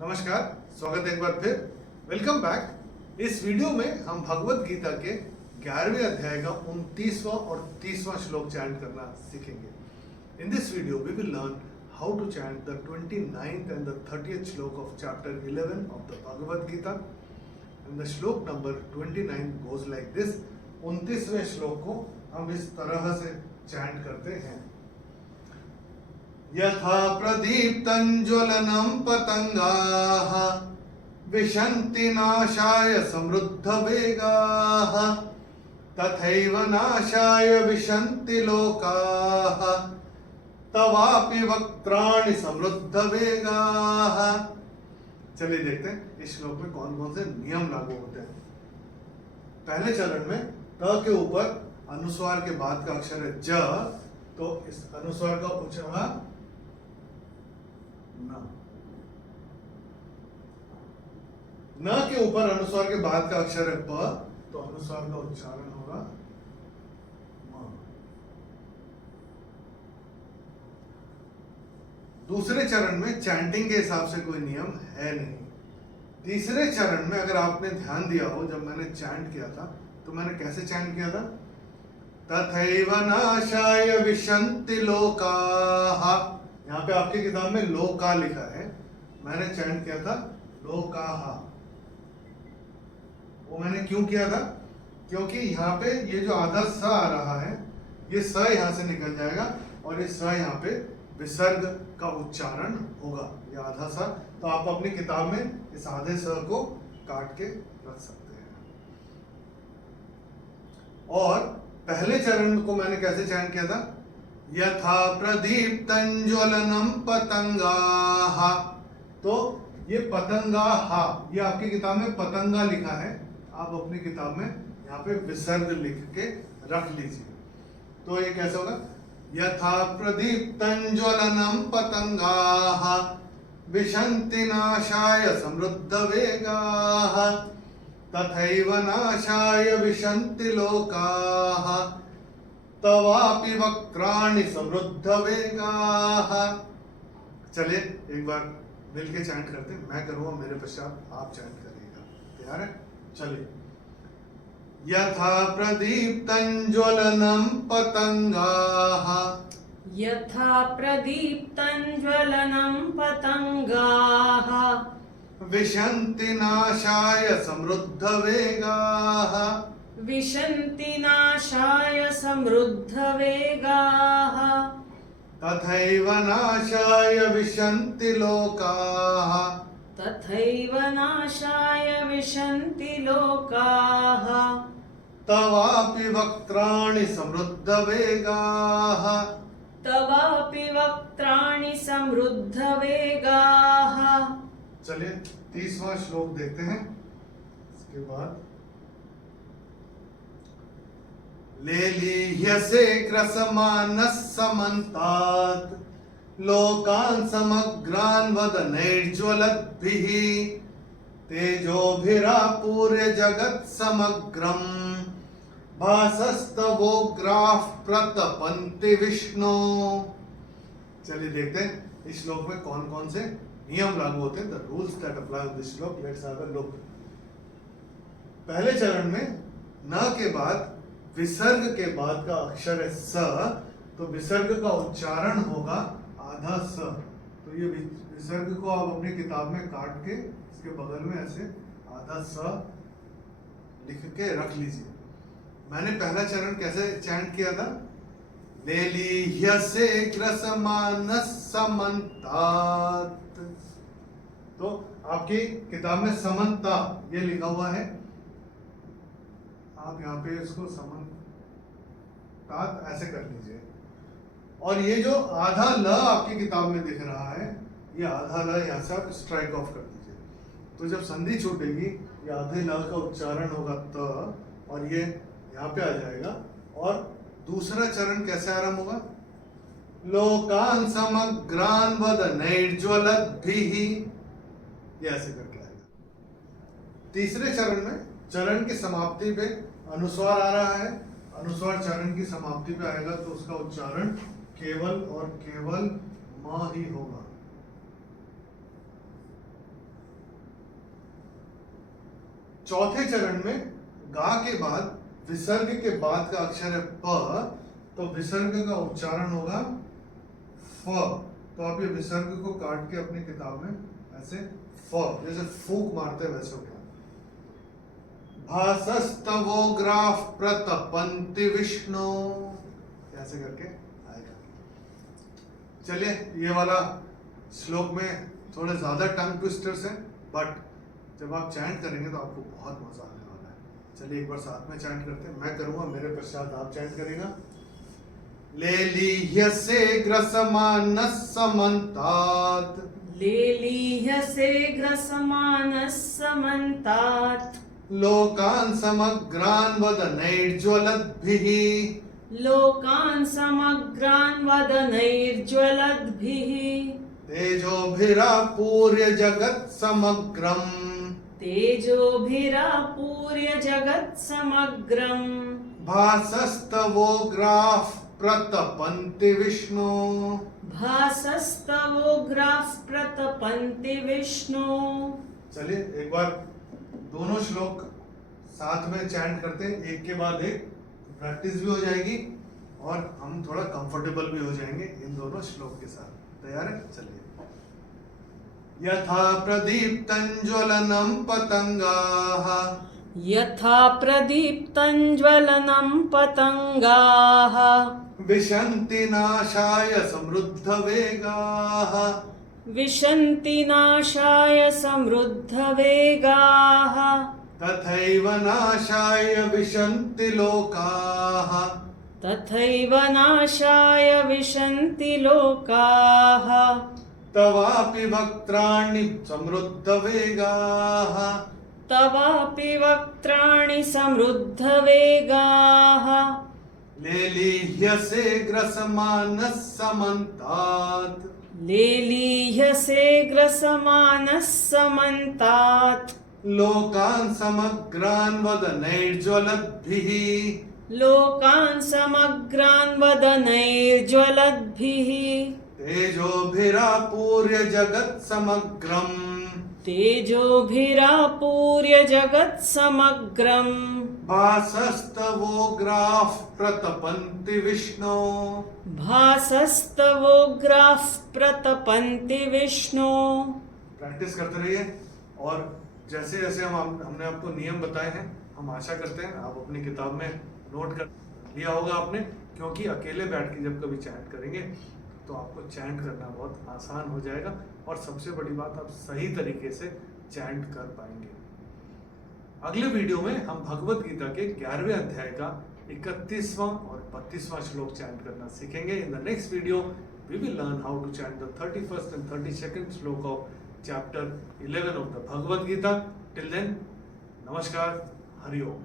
नमस्कार, स्वागत है एक बार फिर। Welcome back. इस वीडियो में हम भगवत गीता के 11वें अध्याय का 29वां और 30वां श्लोक चैंट करना सीखेंगे। In this video we will learn how to chant the 29th and the 30th shloka of chapter 11 of the Bhagavad Gita. And the shloka number 29 goes like this. 29वें श्लोक को हम इस तरह से चैंट करते हैं। यथा प्रदीप्तं ज्वलनं पतंगाः विशन्ति नाशाय समृद्धवेगाः तथैव नाशाय विशन्ति लोकाः तवापि वक्त्राणि समृद्धवेगाः। चलिए देखते हैं इस श्लोक में कौन कौन से नियम लागू होते हैं। पहले चरण में त के ऊपर अनुस्वार के बाद का अक्षर है ज, तो इस अनुस्वार का उच्चारण न के ऊपर अनुस्वार के बाद का अक्षर है प, तो अनुस्वार का उच्चारण होगा म। दूसरे चरण में चैंटिंग के हिसाब से कोई नियम है नहीं। तीसरे चरण में अगर आपने ध्यान दिया हो, जब मैंने चैंट किया था तो मैंने कैसे चैंट किया था? तथैव नाशाय विशन्ति लोकाः। यहाँ पे आपकी किताब में लोका लिखा है, मैंने चैंट किया था लोकाः। वो मैंने क्यों किया था? क्योंकि यहाँ पे ये जो आधा स आ रहा है, ये स यहाँ से निकल जाएगा और इस स यहाँ पे विसर्ग का उच्चारण होगा, ये आधा स। तो आप अपनी किताब में इस आधे स को काट के रख सकते हैं। और पहले चरण को मैंने कैसे चैंट किया था? यथा प्रदीप्तं ज्वलनं पतंगाः। तो ये पतंगाः, ये आपकी किताब में पतंगा लिखा है, आप अपनी किताब में यहाँ पे विसर्ग लिख के रख लीजिए। तो ये कैसे होगा? यथा प्रदीप्तं ज्वलनं पतंगाः विशन्ति नाशाय समृद्धवेगाः तथैव नाशाय विशन्ति लोकाः तवापि वक्त्राणि समृद्धवेगाः। चलिए एक बार मिलके चैंट करते हैं। मैं करूँगा, मेरे पश्चात आप चैंट करिएगा। तैयार है? चलिए। यथा प्रदीप्तं ज्वलनं पतंगाः यथा प्रदीप्तं ज्वलनं पतंगाः विशन्ति नाशाय समृद्धवेगाः विशन्ति नाशाय समृद्धवेगाः तथैव नाशाय विशन्ति लोकाः तथैव नाशाय विशन्ति लोकाः तवापि वक्त्राणि समृद्धवेगाः तवापि वक्त्राणि समृद्धवेगाः। चलिए 30वां श्लोक देखते हैं। इसके बाद लेलीह्यसे ग्रसमानः समन्तात् लोकान् समग्रान् वदनैर्ज्वलद्भिः तेजोभिरापूर्य जगत् समग्रम् भासस्तवोग्राः प्रतपन्ति विष्णु। चलिए देखते हैं इस श्लोक में कौन कौन से नियम लागू होते हैं। The rules that apply in this shloka. Let's have a look. पहले चरण में न के बाद विसर्ग के बाद का अक्षर है स, तो विसर्ग का उच्चारण होगा आधा स। तो ये विसर्ग को आप अपनी किताब में काट के इसके बगल में ऐसे आधा स लिख के रख लीजिए। मैंने पहला चरण कैसे चैंट किया था? लेलीह्यसे ग्रसमानः समन्तात्। तो आपकी किताब में समन्ता ये लिखा हुआ है, आप यहाँ पे इसको समन्तात ऐसे कर लीजिए। और ये जो आधा ल आपकी किताब में दिख रहा है, ये आधा ल यहाँ से आप स्ट्राइक ऑफ कर दीजिए। तो जब संधि छूटेगी, ये आधे ल का उच्चारण होगा त, और ये यहाँ पे आ जाएगा। और दूसरा चरण कैसे आरंभ होगा? लोकान् समग्रान् वदनैर्ज्वलद्भिः, ये ऐसे करके आएगा। तीसरे चरण में चरण की समाप्ति पे अनुस्वार आ रहा है, अनुस्वार चरण की समाप्ति पे आएगा, तो उसका उच्चारण केवल और केवल म ही होगा। चौथे चरण में गा के बाद विसर्ग के बाद का अक्षर है प, तो विसर्ग का उच्चारण होगा फ। तो आप ये विसर्ग को काट के अपनी किताब में ऐसे फ जैसे फूक मारते वैसे हो गया। भासस्तवोग्राफ प्रतपन्ति विष्णु, ऐसे करके आएगा। चलिए ये वाला श्लोक में थोड़े ज्यादा टंग ट्विस्टर्स हैं, बट जब आप चैंट करेंगे तो आपको बहुत मजा आने वाला है। चलिए एक बार साथ में चैंट करते हैं। मैं करूंगा, मेरे पश्चात आप चैंट करेगा। लेलीह्यसे ग्रसमानः समन्तात्, लेलीह्यसे ग्रसमानः समन्तात्, लोकान् समग्रान् वदनैर्ज्वलद्भिः, लोकान् समग्रान् वदनैर्ज्वलद्भिः, तेजोभिरापूर्य जगत् समग्रम्, तेजोभिरापूर्य जगत् समग्रम्, भासस्तवोग्राः प्रतपन्ति विष्णु, भासस्तवोग्राः प्रतपन्ति विष्णु। चलिए एक बार दोनों श्लोक साथ में चैंट करते हैं, एक के बाद एक। प्रैक्टिस भी हो जाएगी और हम थोड़ा कंफर्टेबल भी हो जाएंगे इन दोनों श्लोक के साथ। तैयार है? चलिए। यथा प्रदीप्तं ज्वलनं पतंगाः, यथा प्रदीप्तं ज्वलनं पतंगाः, विशन्ति नाशाय समृद्धवेगाः, विशन्ति नाशाय समृद्धवेगाः, तथैव नाशाय विशन्ति लोकाः, तथैव नाशाय विशन्ति लोकाः, तवापि वक्त्राणि समृद्धवेगाः, तवापि वक्त्राणि समृद्धवेगाः, लेलीह्यसे ग्रसमानः समन्तात्, लेलीह्यसे ग्रसमानः समन्तात्, लोकान् समग्रान् वदनैर्ज्वलद्भिः, लोकान् समग्रान् वदनैर्ज्वलद्भिः, तेजोभिरापूर्य जगत् समग्रम्, तेजोभिरापूर्य जगत् समग्रम्, भासस्तवोग्राः प्रतपन्ति विष्णु, भासस्तवोग्राः प्रतपन्ति विष्णु। प्रैक्टिस करते रहिए और जैसे जैसे हमने आपको नियम बताए हैं, हम आशा करते हैं आप अपनी किताब में नोट कर लिया होगा आपने, क्योंकि अकेले बैठ के जब कभी चैंट करेंगे तो आपको चैंट करना बहुत आसान हो जाएगा और सबसे बड़ी बात आप सही तरीके से चैंट कर पाएंगे। अगले वीडियो में हम भगवत गीता के 11वें अध्याय का 31वां और 32वां श्लोक चैंट करना सीखेंगे। In the next video we will learn how to chant the 31st and 32nd श्लोक of chapter 11 of the Bhagavad Gita. Till then, namaskar, Hari Om.